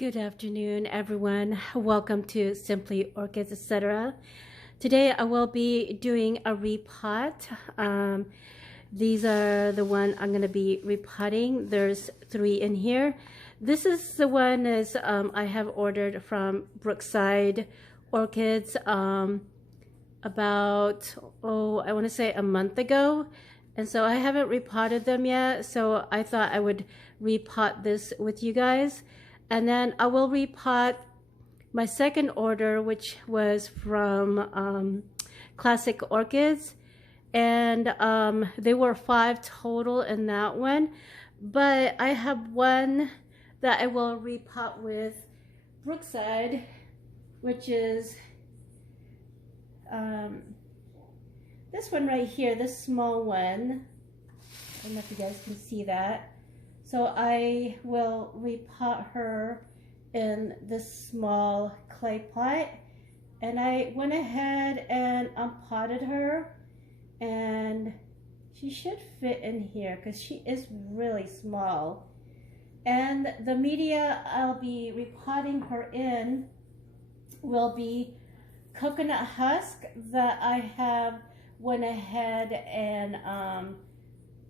Good afternoon, everyone. Welcome to Simply Orchids, etc. Today I will be doing a repot. These are the one I'm going to be repotting. There's 3 in here. This is the one is I have ordered from Brookside Orchids about, I want to say a month ago. And so I haven't repotted them yet. So I thought I would repot this with you guys. And then I will repot my second order, which was from Classic Orchids. And they were 5 total in that one. But I have one that I will repot with Brookside, which is this one right here, this small one. I don't know if you guys can see that. So I will repot her in this small clay pot. And I went ahead and unpotted her. And she should fit in here because she is really small. And the media I'll be repotting her in will be coconut husk that I have went ahead and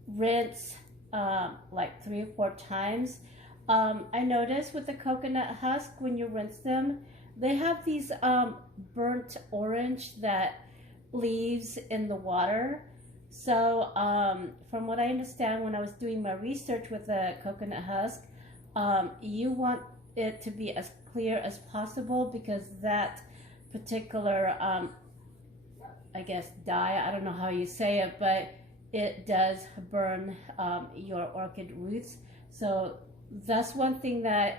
rinsed like 3 or 4 times. I noticed with the coconut husk, when you rinse them, they have these burnt orange that leaves in the water. So from what I understand, when I was doing my research with the coconut husk, you want it to be as clear as possible because that particular I guess dye, I don't know how you say it, but it does burn your orchid roots. So that's one thing that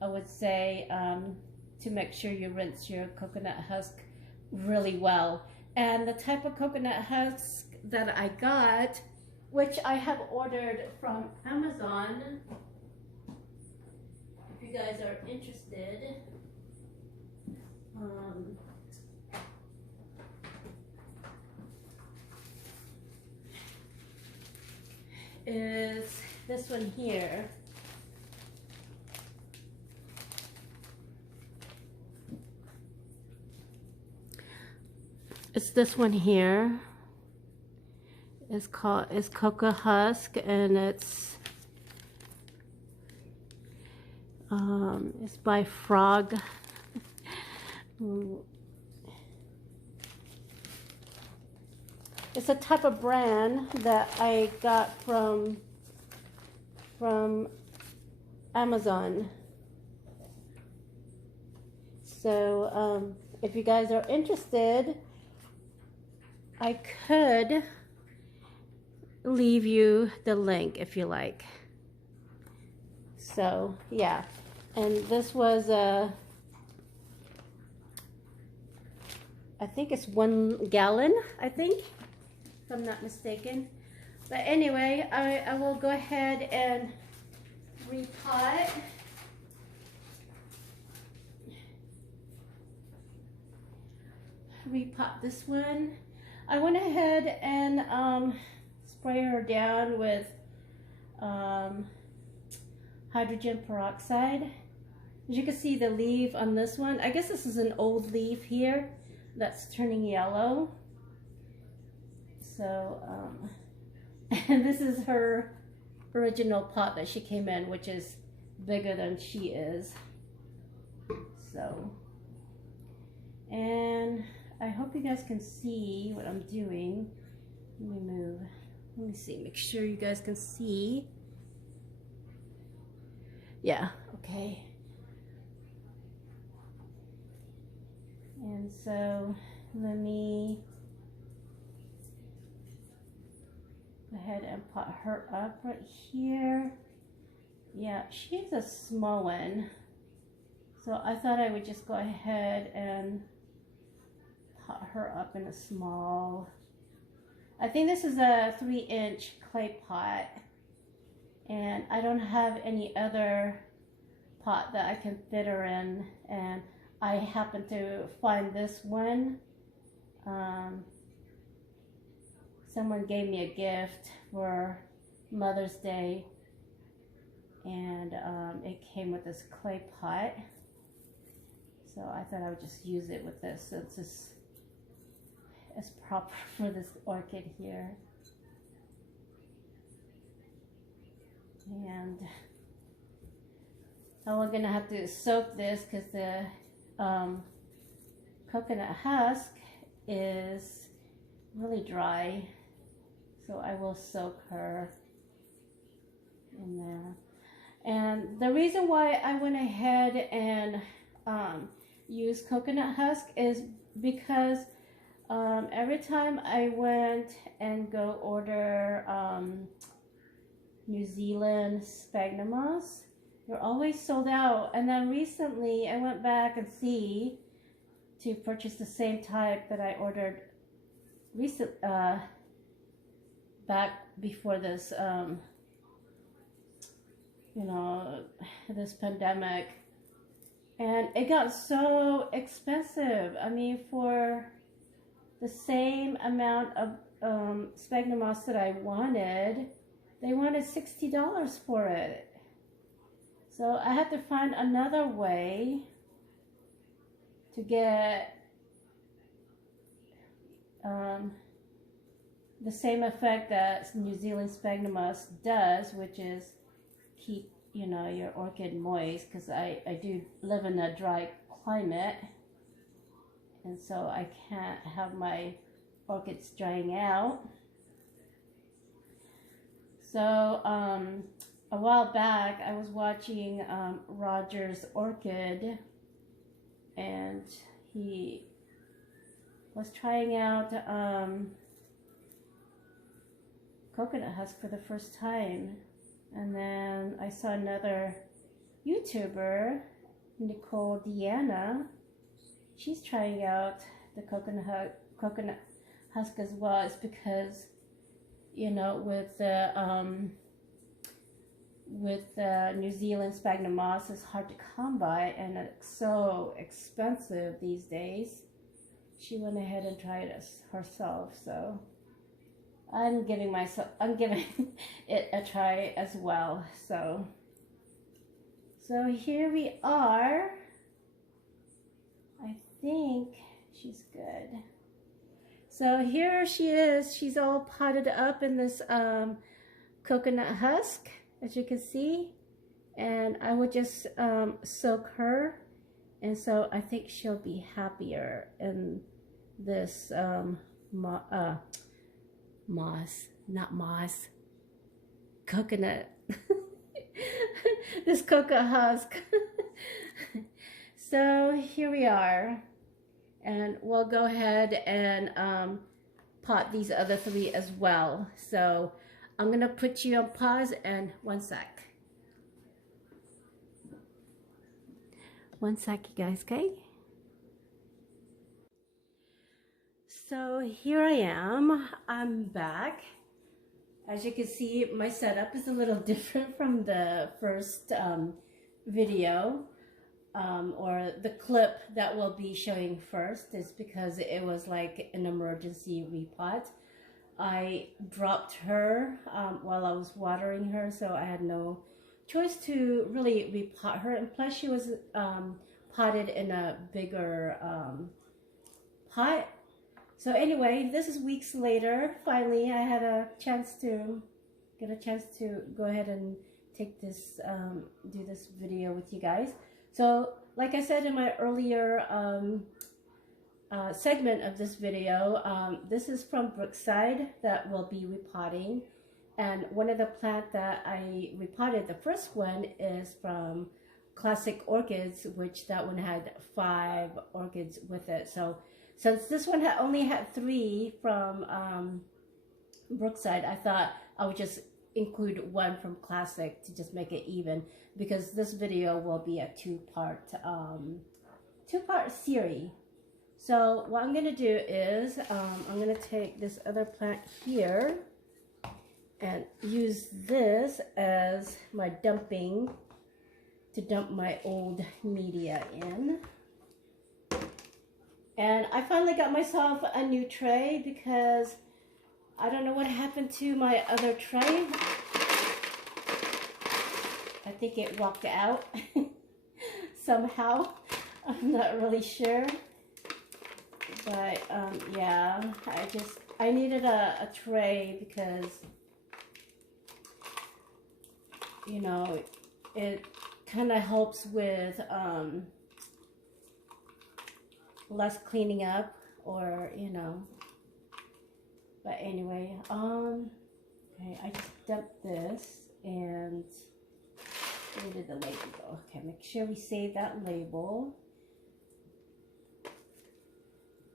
I would say to make sure you rinse your coconut husk really well. And the type of coconut husk that I got, which I have ordered from Amazon, if you guys are interested, is this one here. It's this one here. It's cocoa husk, and it's by Frog. It's a type of brand that I got from Amazon. So if you guys are interested, I could leave you the link if you like. So yeah, and this was I think it's 1 gallon, I think, if I'm not mistaken. But anyway, I will go ahead and repot. Repot this one. I went ahead and spray her down with hydrogen peroxide. As you can see, the leaf on this one, I guess this is an old leaf here that's turning yellow. So and this is her original pot that she came in, which is bigger than she is. So, and I hope you guys can see what I'm doing. Let me move. Let me see, make sure you guys can see. Yeah, okay. And so let me go ahead and pot her up right here. Yeah, she's a small one. So I thought I would just go ahead and pot her up in a small, I think this is a 3-inch clay pot. And I don't have any other pot that I can fit her in. And I happen to find this one. Someone gave me a gift for Mother's Day, and it came with this clay pot. So I thought I would just use it with this, since this is proper for this orchid here. And we're gonna have to soak this because the coconut husk is really dry. So I will soak her in there. And the reason why I went ahead and used coconut husk is because every time I went and go order New Zealand sphagnum moss, they're always sold out. And then recently I went back and see to purchase the same type that I ordered back before this you know, this pandemic, and it got so expensive. I mean, for the same amount of sphagnum moss that I wanted, they wanted $60 for it. So I had to find another way to get the same effect that New Zealand sphagnum moss does, which is keep, you know, your orchid moist, because I do live in a dry climate, and so I can't have my orchids drying out. So a while back I was watching Roger's Orchid, and he was trying out coconut husk for the first time. And then I saw another YouTuber, Nicole Deanna. She's trying out the coconut husk as well. It's because, you know, with the New Zealand sphagnum moss, it's hard to come by, and it's so expensive these days. She went ahead and tried it herself, so I'm giving it a try as well. So here we are. I think she's good. So here she is. She's all potted up in this coconut husk, as you can see. And I would just soak her. And so I think she'll be happier in this coconut this coconut husk. So here we are, and we'll go ahead and pot these other three as well. So I'm gonna put you on pause and one sec, you guys, okay? So here I am, I'm back. As you can see, my setup is a little different from the first video, or the clip that we'll be showing first, is because it was like an emergency repot. I dropped her while I was watering her, so I had no choice to really repot her, and plus she was potted in a bigger pot. So anyway, this is weeks later. Finally, I had a chance to go ahead and take this, do this video with you guys. So like I said in my earlier segment of this video, this is from Brookside that we'll be repotting. And one of the plant that I repotted, the first one, is from Classic Orchids, which that one had 5 orchids with it. So since this one only had 3 from Brookside, I thought I would just include one from Classic to just make it even, because this video will be a two-part series. So what I'm going to do is I'm going to take this other plant here and use this as my dumping to dump my old media in. And I finally got myself a new tray because I don't know what happened to my other tray. I think it walked out somehow. I'm not really sure. But yeah, I needed a tray because, you know, it kind of helps with less cleaning up, or, you know. But anyway, okay, I just dumped this and where did the label go? Okay, make sure we save that label.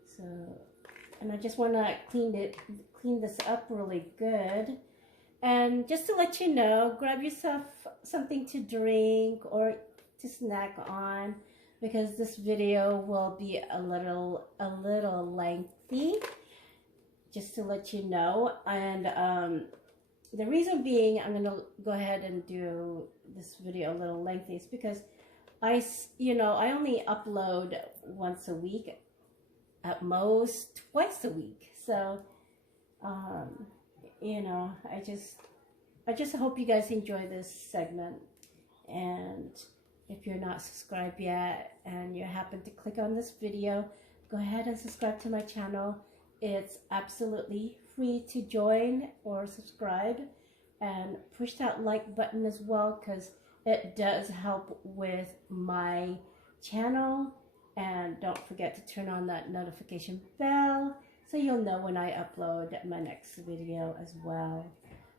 So, and I just want to clean this up really good. And just to let you know, grab yourself something to drink or to snack on, because this video will be a little lengthy, just to let you know. And the reason being I'm gonna go ahead and do this video a little lengthy is because I only upload once a week, at most twice a week. So you know, I just hope you guys enjoy this segment. And if you're not subscribed yet and you happen to click on this video, go ahead and subscribe to my channel. It's absolutely free to join or subscribe, and push that like button as well, because it does help with my channel. And don't forget to turn on that notification bell so you'll know when I upload my next video as well.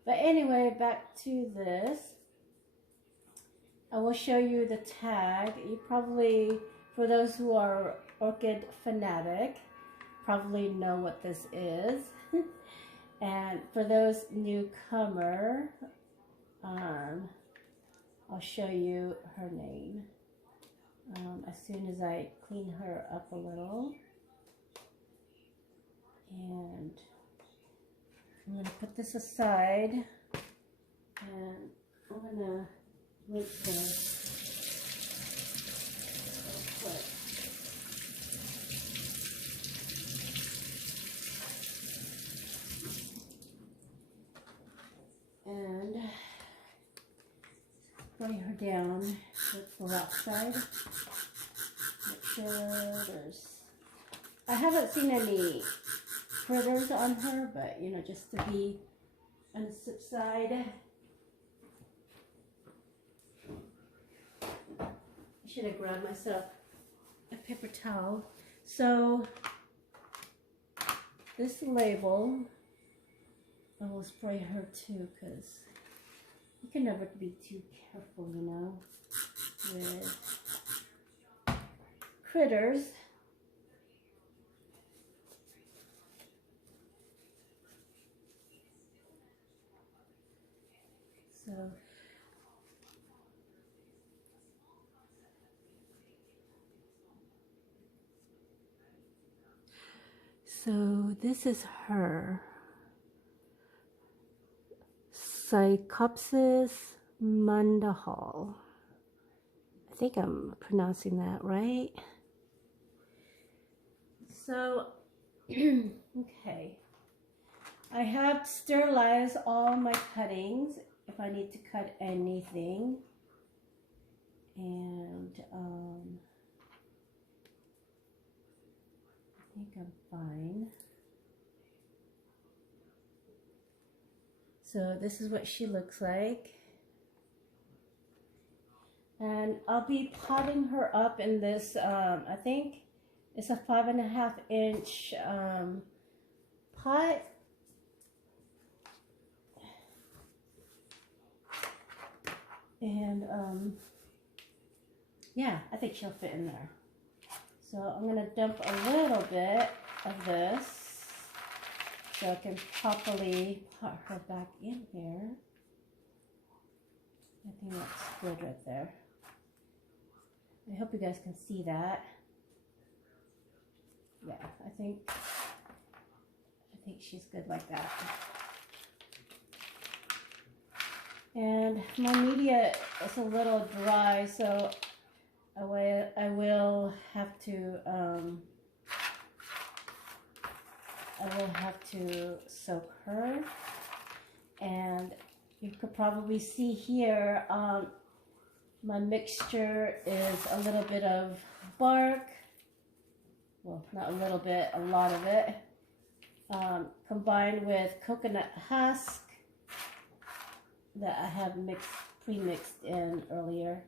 But anyway, back to this. I will show you the tag. You probably, for those who are orchid fanatic, probably know what this is. And for those newcomer, I'll show you her name as soon as I clean her up a little. And I'm going to put this aside, and I'm going to rinse this real quick. And spray her down with peroxide. Make sure I haven't seen any critters on her, but you know, just to be on the safe side. I should have grabbed myself a paper towel. So this label, I will spray her too, because you can never be too careful, you know, with critters. So this is her. PSYCHOPSIS MENDENHALL. I think I'm pronouncing that right. So, okay. I have sterilized all my cuttings if I need to cut anything. And I think I'm fine. So this is what she looks like. And I'll be potting her up in this, I think it's a 5.5 inch pot. And yeah, I think she'll fit in there. So I'm gonna dump a little bit of this so I can properly pot her back in here. I think that's good right there. I hope you guys can see that. Yeah, I think she's good like that. And my media is a little dry, so I will have to soak her. And you could probably see here, My mixture is a little bit of bark, well, not a little bit, a lot of it, combined with coconut husk that I have pre-mixed in earlier.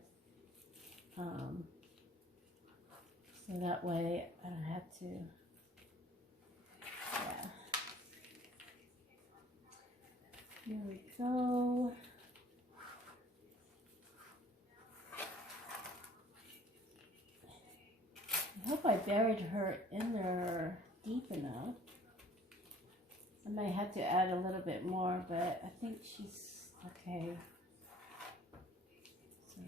So that way I don't have to, yeah. Here we go. I hope I buried her in there deep enough. I might have to add a little bit more, but I think she's okay. So,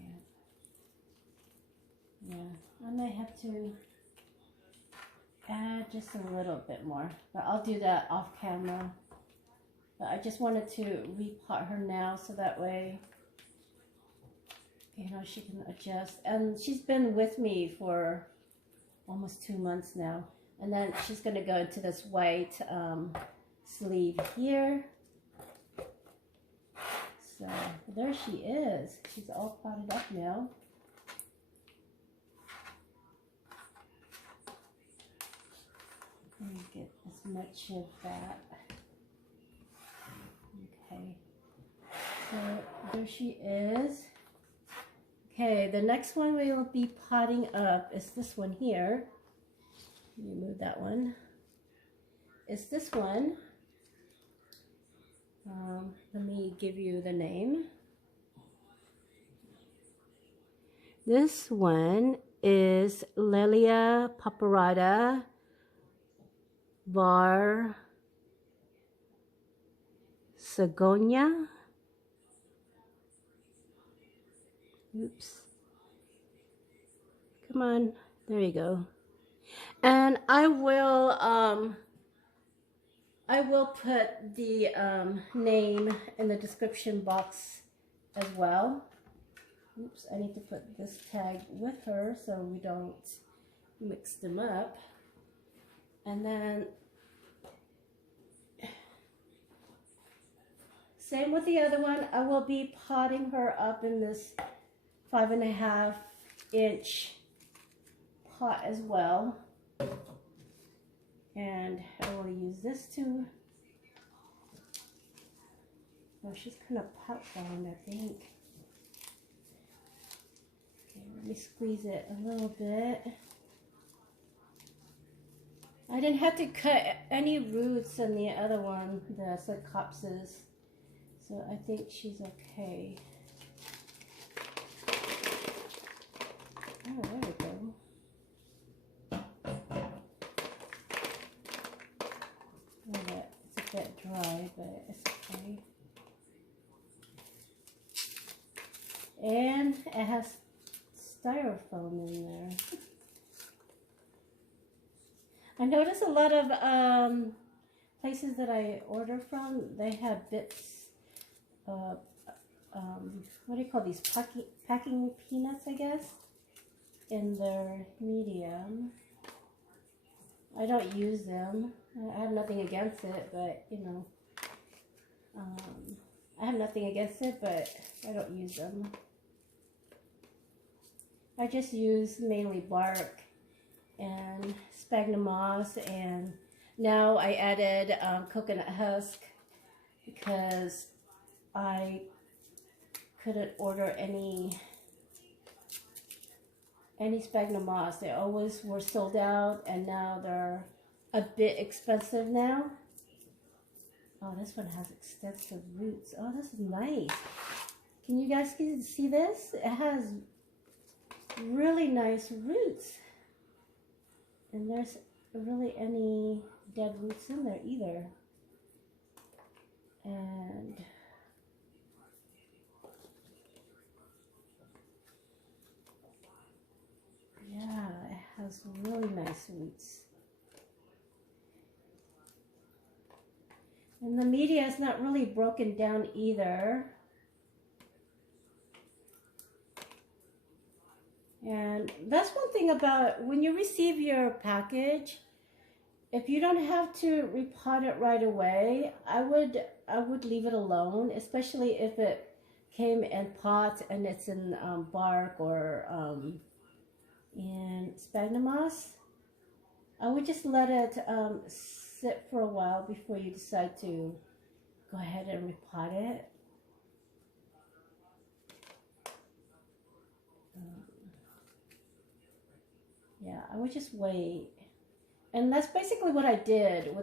yeah, I might have to add just a little bit more, but I'll do that off camera. But I just wanted to repot her now so that way, you know, she can adjust. And she's been with me for almost 2 months now. And then she's going to go into this white sleeve here. So there she is. She's all potted up now. Let me get as much of that. Okay. So there she is. Okay, the next one we will be potting up is this one here. Let me move that one. It's this one. Let me give you the name. This one is LAELIA PURPURATA var Sagonia. Oops. Come on. There you go. And I will put the name in the description box as well. Oops, I need to put this tag with her so we don't mix them up. And then same with the other one. I will be potting her up in this 5.5 inch pot as well. And I will use this too. Oh, she's kind of pot bound, I think. Okay, let me squeeze it a little bit. I didn't have to cut any roots in the other one, the PSYCHOPSIS. So I think she's okay. Oh, there we go. It's a bit dry, but it's okay. And it has styrofoam in there. I notice a lot of places that I order from, they have bits of, what do you call these, packing peanuts, I guess, in their medium. I don't use them. I have nothing against it, but, you know, I have nothing against it, but I don't use them. I just use mainly bark and sphagnum moss, and now I added coconut husk because I couldn't order any sphagnum moss. They always were sold out, and now they're a bit expensive now. Oh, this one has extensive roots. Oh, this is nice. Can you guys see this? It has really nice roots. And there's really any dead roots in there either. And yeah, it has really nice roots. And the media is not really broken down either. And that's one thing about when you receive your package, if you don't have to repot it right away, I would leave it alone, especially if it came in pot and it's in bark or in sphagnum moss, I would just let it sit for a while before you decide to go ahead and repot it. Yeah, I would just wait. And that's basically what I did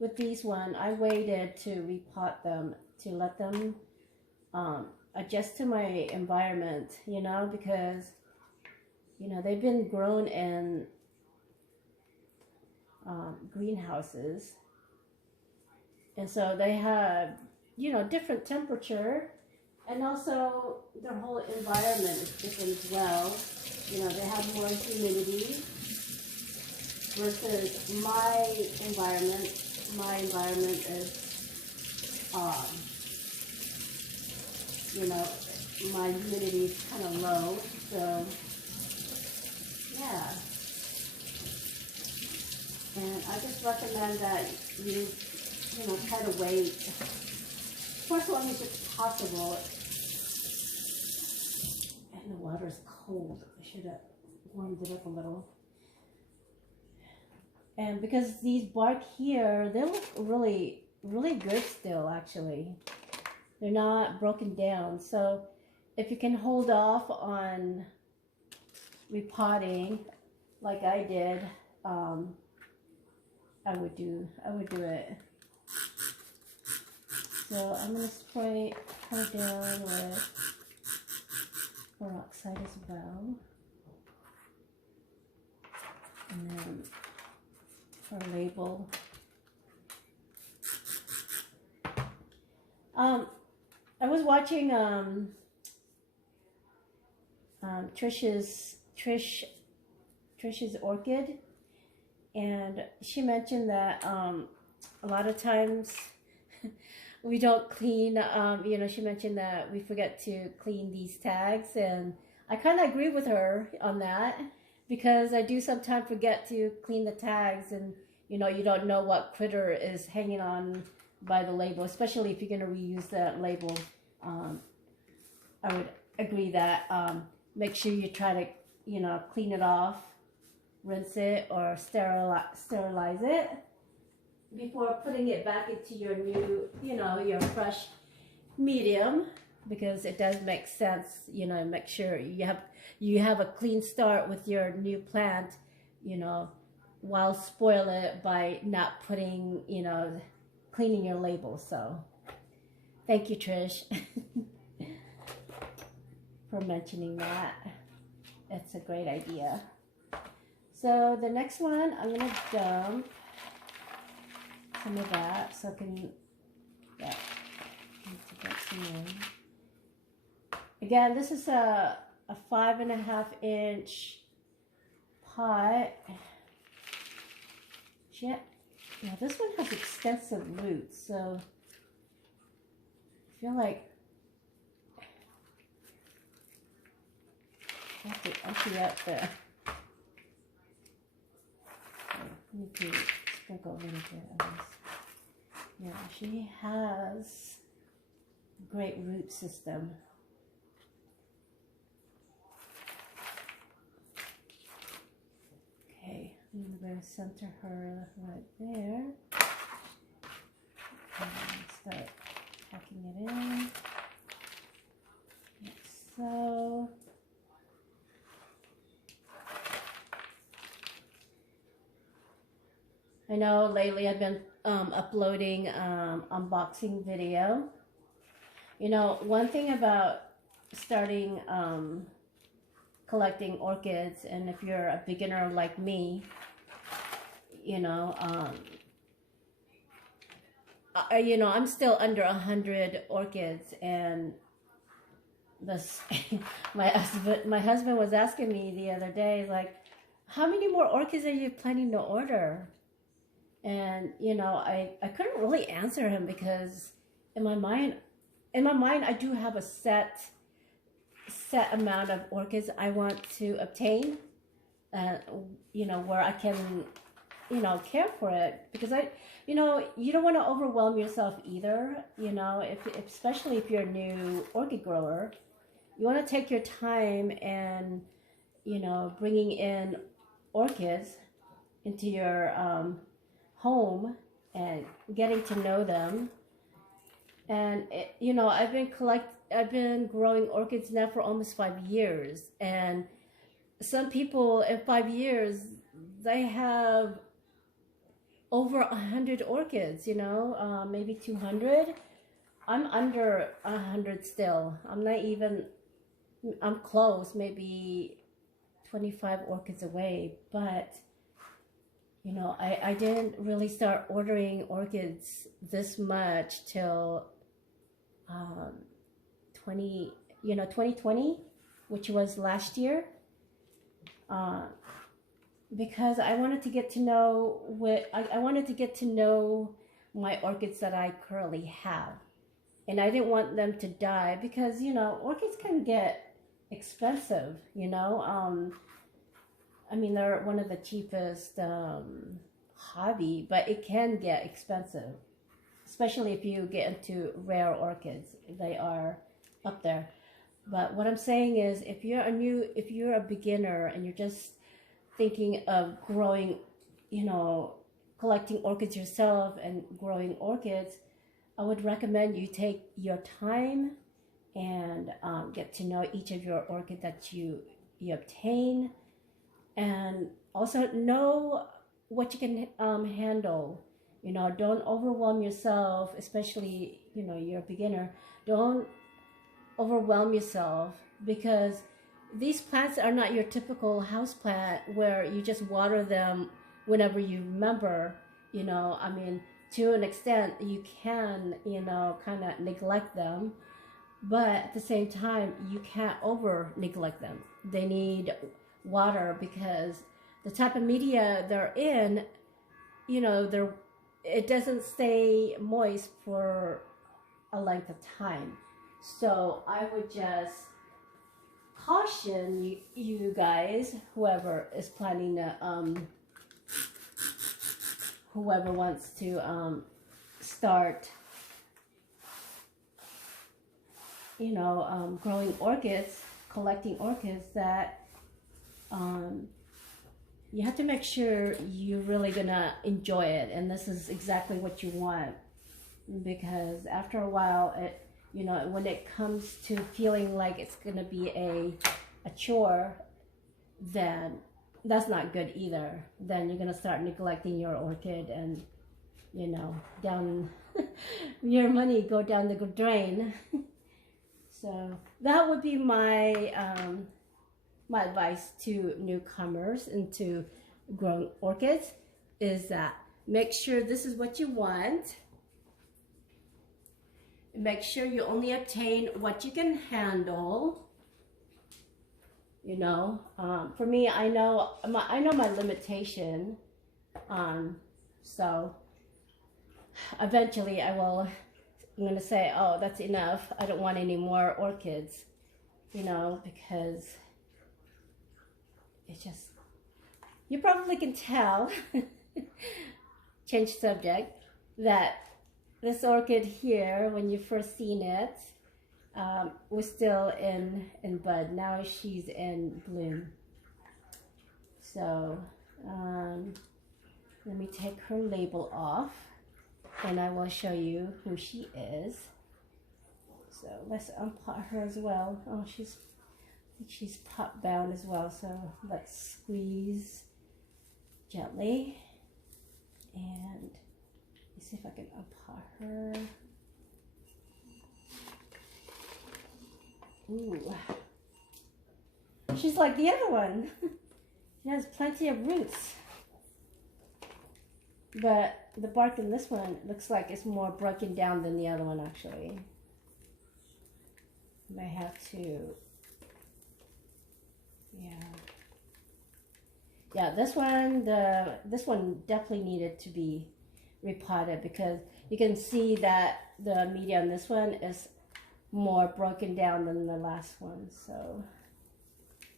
with these one. I waited to repot them, to let them adjust to my environment, you know, because, you know, they've been grown in greenhouses. And so they have, you know, different temperature, and also their whole environment is different as well. You know, they have more humidity versus my environment. My environment is, you know, my humidity is kind of low, so yeah. And I just recommend that you know, try to wait for as long as it's possible. And the water is cold. I should have warmed it up a little. And because these bark here, they look really, really good still, actually. They're not broken down. So if you can hold off on repotting like I did, I would do it. So I'm going to spray her down with peroxide as well. And then her label. I was watching Trish's Orchid, and she mentioned that a lot of times we don't clean, you know, she mentioned that we forget to clean these tags, and I kind of agree with her on that, because I do sometimes forget to clean the tags, and, you know, you don't know what critter is hanging on by the label, especially if you're going to reuse that label. I would agree that make sure you try to, you know, clean it off, rinse it, or sterilize it before putting it back into your new, you know, your fresh medium, because it does make sense, you know, make sure you have a clean start with your new plant, you know, while spoil it by not putting, you know, cleaning your label. So thank you, Trish, for mentioning that. It's a great idea. So the next one, I'm going to dump some of that so I can, yeah, need to get some in. Again, this is a 5.5 inch pot. Yeah, now this one has extensive roots, so I feel like I have to empty out the, I need to sprinkle a little bit of this. Yeah, she has a great root system. Okay, I'm going to center her right there. And start packing it in. Like so. I know lately I've been uploading unboxing video. You know, one thing about starting collecting orchids, and if you're a beginner like me, you know, you know, I'm still under 100 orchids, and this my husband was asking me the other day, like, how many more orchids are you planning to order? And, you know, I couldn't really answer him, because in my mind, I do have a set amount of orchids I want to obtain, you know, where I can you know, care for it, because you know, you don't want to overwhelm yourself either. You know, if especially if you're a new orchid grower, you want to take your time and, you know, bringing in orchids into your home and getting to know them. And you know, I've been growing orchids now for almost 5 years, and some people in 5 years, they have over 100 orchids, you know, maybe 200. I'm under 100 still. I'm close, maybe 25 orchids away. But, you know, I didn't really start ordering orchids this much till 2020, which was last year. Because I wanted to get to know I wanted to get to know my orchids that I currently have, and I didn't want them to die, because, you know, orchids can get expensive, you know. I mean, they're one of the cheapest hobby, but it can get expensive, especially if you get into rare orchids. They are up there. But what I'm saying is, if you're a beginner and you're just thinking of growing, you know, collecting orchids yourself and growing orchids, I would recommend you take your time and get to know each of your orchid that you obtain, and also know what you can handle. You know, don't overwhelm yourself, especially, you know, you're a beginner. Don't overwhelm yourself, because these plants are not your typical house plant where you just water them whenever you remember. You know, I mean, to an extent you can, you know, kind of neglect them, but at the same time you can't over neglect them. They need water, because the type of media they're in, you know, it doesn't stay moist for a length of time. So I would just caution you guys, whoever is planning to, whoever wants to start, you know, growing orchids, collecting orchids, that you have to make sure you're really gonna enjoy it, and this is exactly what you want, because after a while, you know, when it comes to feeling like it's gonna be a chore, then that's not good either. Then you're gonna start neglecting your orchid, and, you know, down your money go down the drain. So that would be my my advice to newcomers into growing orchids, is that make sure this is what you want. Make sure you only obtain what you can handle. You know, for me, I know my limitation. So eventually I'm going to say, oh, that's enough. I don't want any more orchids, you know, because it's just, you probably can tell, change subject, that this orchid here, when you first seen it, was still in bud. Now she's in bloom. So let me take her label off, and I will show you who she is. So let's unpot her as well. Oh, she's pot bound as well. So let's squeeze gently, and let's see if I can unpot her. Ooh, she's like the other one. She has plenty of roots, but the bark in this one looks like it's more broken down than the other one, actually. I have to, yeah, this one definitely needed to be repotted, because you can see that the media on this one is more broken down than the last one. So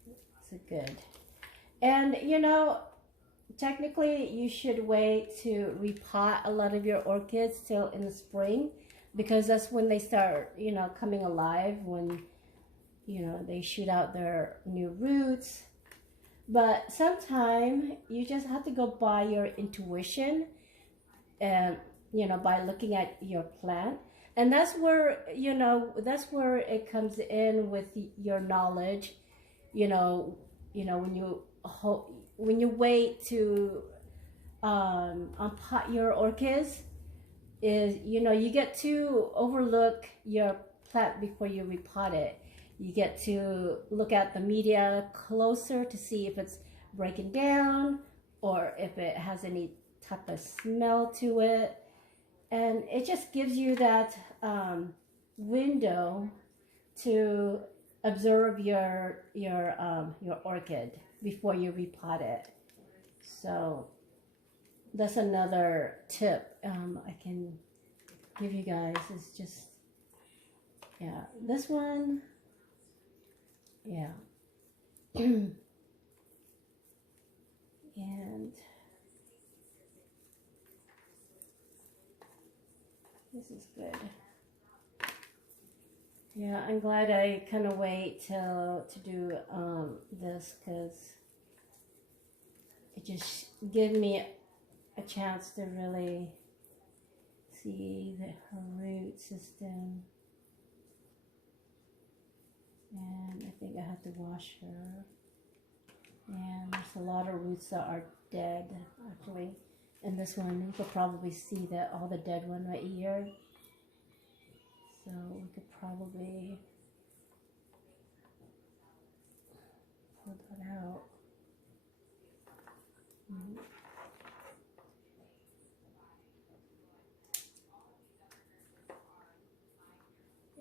it's a good. And, you know, technically you should wait to repot a lot of your orchids till in the spring, because that's when they start, you know, coming alive, when, you know, they shoot out their new roots. But sometimes you just have to go by your intuition, and, you know, by looking at your plant. And that's where, you know, that's where it comes in with your knowledge. When you wait to unpot your orchids, is, you know, you get to overlook your plant before you repot it. You get to look at the media closer to see if it's breaking down or if it has any type of smell to it. And it just gives you that window to observe your orchid before you repot it. So that's another tip I can give you guys, is just, yeah, this one, yeah. And this is good. Yeah, I'm glad I kind of wait to do this, because it just gives me a chance to really see her root system. And I think I have to wash her. And there's a lot of roots that are dead, actually. And this one, you could probably see that, all the dead one right here. So we could probably pull that out.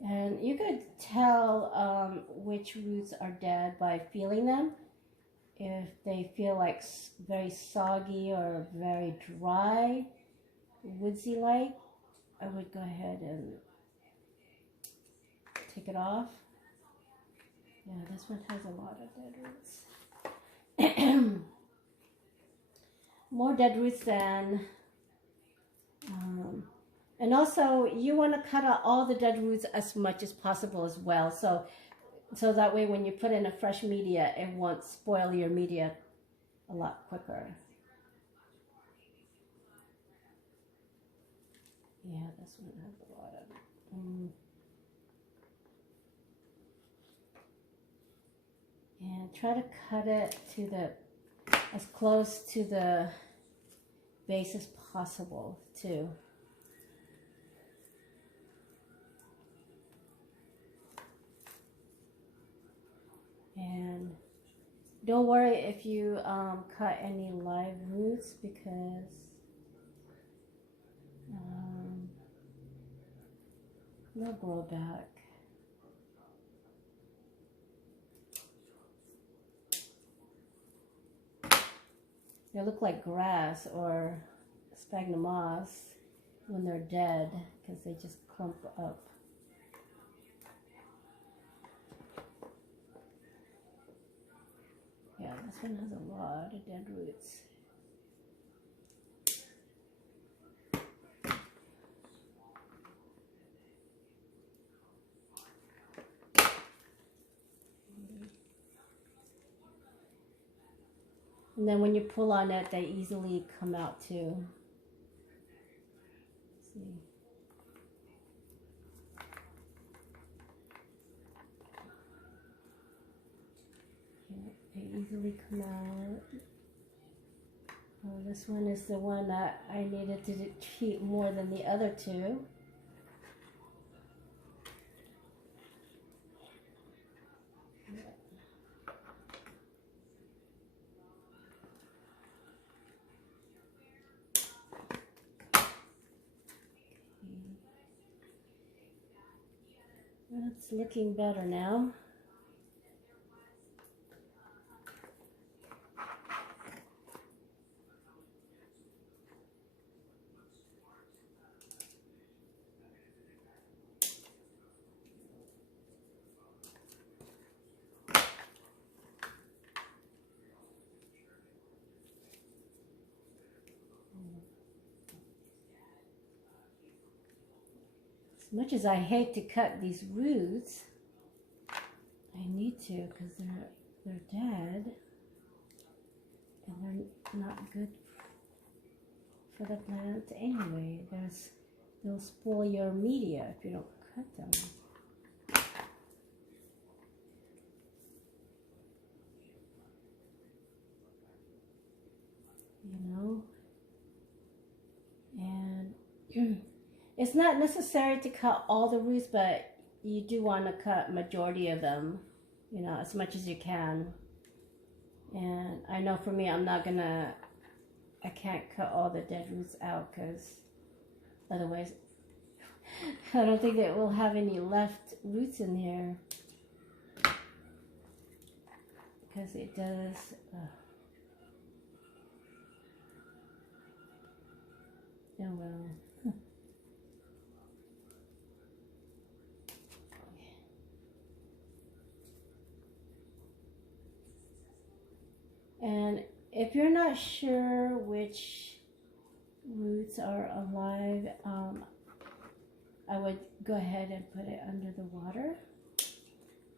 And you could tell which roots are dead by feeling them. If they feel like very soggy or very dry, woodsy like, I would go ahead and take it off. Yeah, this one has a lot of dead roots. More dead roots than... and also, you want to cut out all the dead roots as much as possible as well. So that way when you put in a fresh media, it won't spoil your media a lot quicker. Yeah, this one has a lot of... and try to cut it to as close to the base as possible too. And don't worry if you cut any live roots, because they'll grow back. They look like grass or sphagnum moss when they're dead, because they just clump up. Yeah, this one has a lot of dead roots. And then when you pull on it, they easily come out too. Let's see. They easily come out. Oh, this one is the one that I needed to treat more than the other two. It's looking better now. much as I hate to cut these roots, I need to because they're dead and they're not good for the plant anyway. They'll spoil your media if you don't cut them. You know, and it's not necessary to cut all the roots, but you do want to cut majority of them, you know, as much as you can. And I know for me, I can't cut all the dead roots out because otherwise I don't think that we'll have any left roots in here, because it does oh well. And if you're not sure which roots are alive, I would go ahead and put it under the water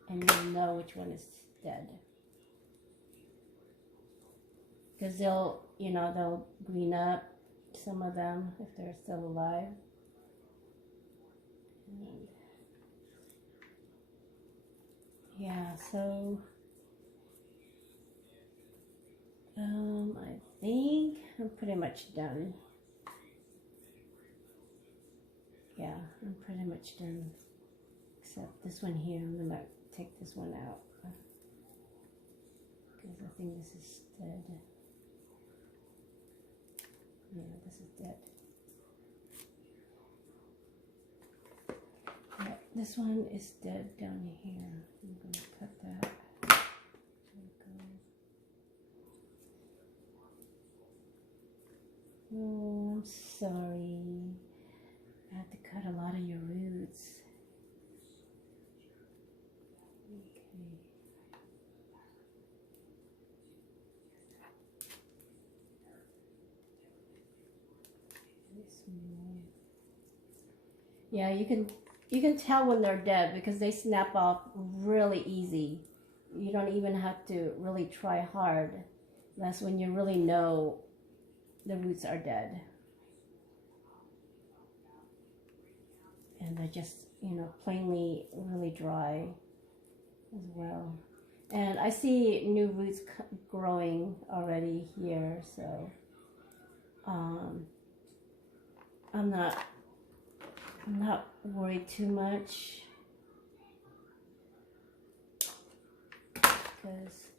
and you'll know which one is dead. Because they'll green up, some of them, if they're still alive. And yeah, so I think I'm pretty much done. Yeah, I'm pretty much done. Except this one here, I'm gonna take this one out. Because I think this is dead. Yeah, this is dead. Yeah, this one is dead down here. I'm gonna cut that. Oh, I'm sorry. I have to cut a lot of your roots. Okay. Yeah, you can tell when they're dead because they snap off really easy. You don't even have to really try hard. That's when you really know the roots are dead. And they're just, plainly really dry as well. And I see new roots growing already here, so I'm not worried too much because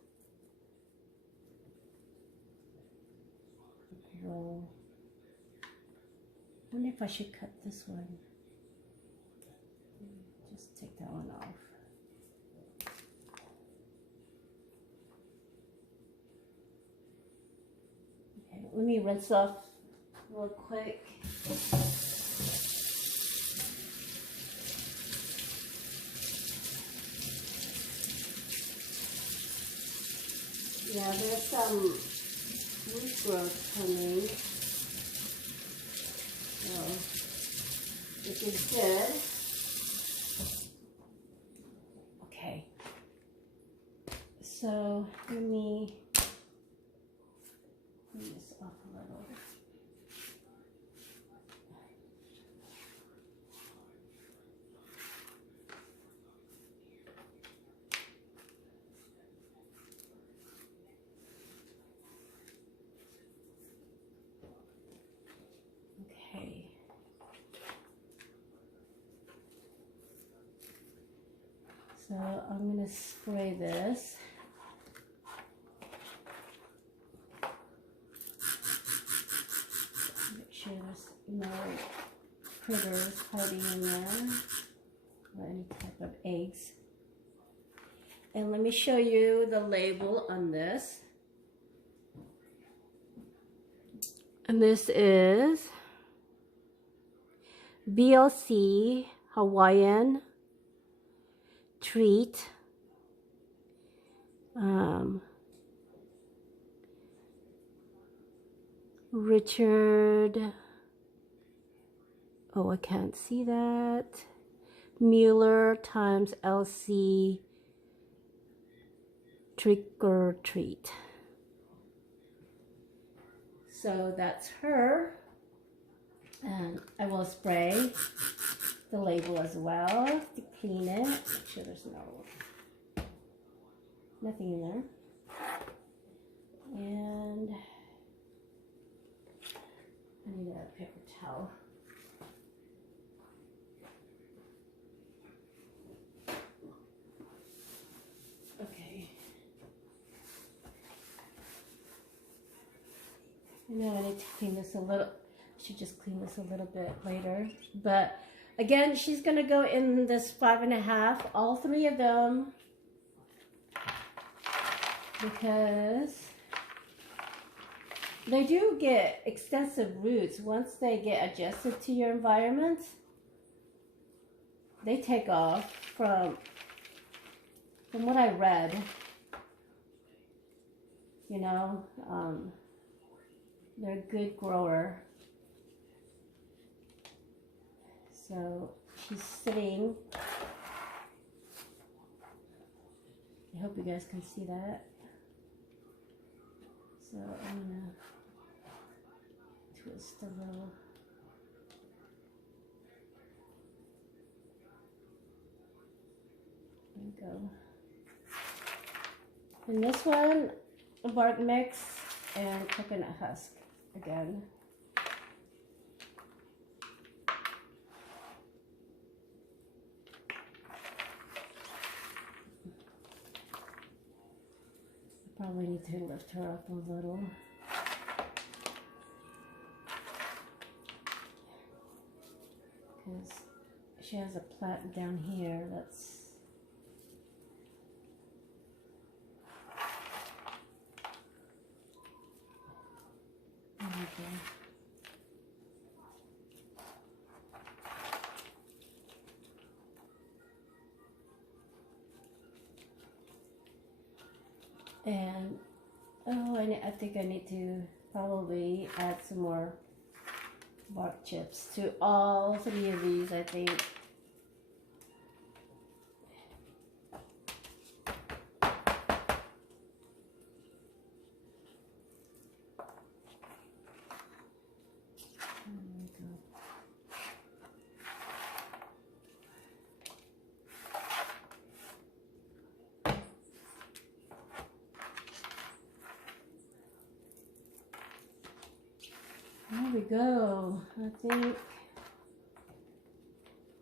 well, I wonder if I should cut this one. Just take that one off. Okay, let me rinse off real quick. Yeah, there's some root growth coming, so which is good. Okay, so let me clean this off a little. So I'm going to spray this. Make sure there's no critters hiding in there or any type of eggs. And let me show you the label on this. And this is BLC Hawaiian treat. Richard, Oh, I can't see that. Mueller times LC Trick or Treat. So that's her. And I will spray the label as well to clean it. Make sure there's nothing in there. And I need a paper towel. Okay. Now I need to clean this a little. I should just clean this a little bit later. But again, she's gonna go in this 5.5, all 3 of them, because they do get extensive roots. Once they get adjusted to your environment, they take off. From what I read, you know, they're a good grower. So she's sitting. I hope you guys can see that. So I'm gonna twist a little. There we go. And this one, a bark mix and coconut husk again. Probably need to lift her up a little. Because she has a plant down here that's there we go. And oh, I think I need to probably add some more bark chips to all 3 of these, I think. There we go. I think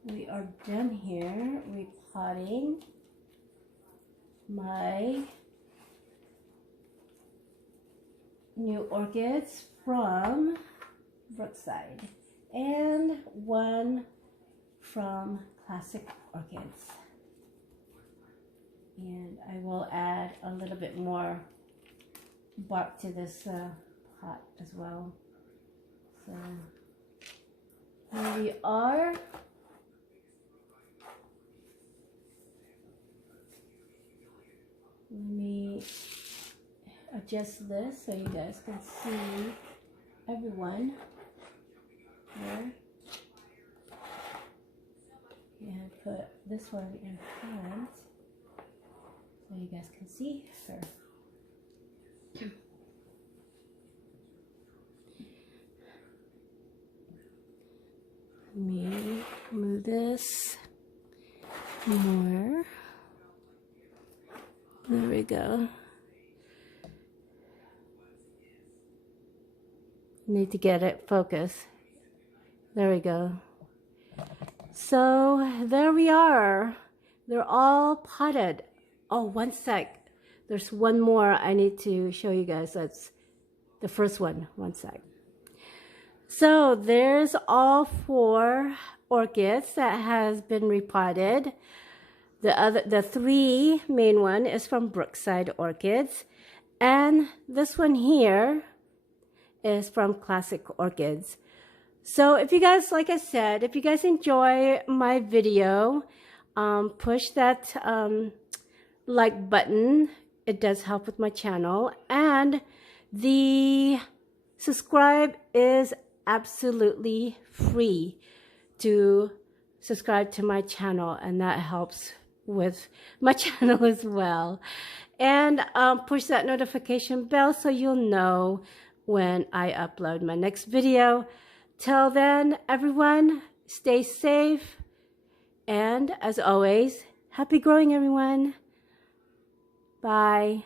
we are done here repotting my new orchids from Brookside and one from Classic Orchids. And I will add a little bit more bark to this pot as well. So here we are. Let me adjust this so you guys can see everyone here. And put this one in front so you guys can see her. Let me move this more. There we go. Need to get it focused. There we go. So there we are. They're all potted. Oh, one sec. There's one more I need to show you guys. That's the first one. One sec. So there's all 4 orchids that has been repotted. The 3 main one is from Brookside Orchids, and this one here is from Classic Orchids. So if you guys, like I said, if you guys enjoy my video, push that like button. It does help with my channel, and the subscribe is absolutely free. to subscribe to my channel, and that helps with my channel as well. And push that notification bell so you'll know when I upload my next video. Till then, everyone, stay safe. And as always, happy growing, everyone. Bye.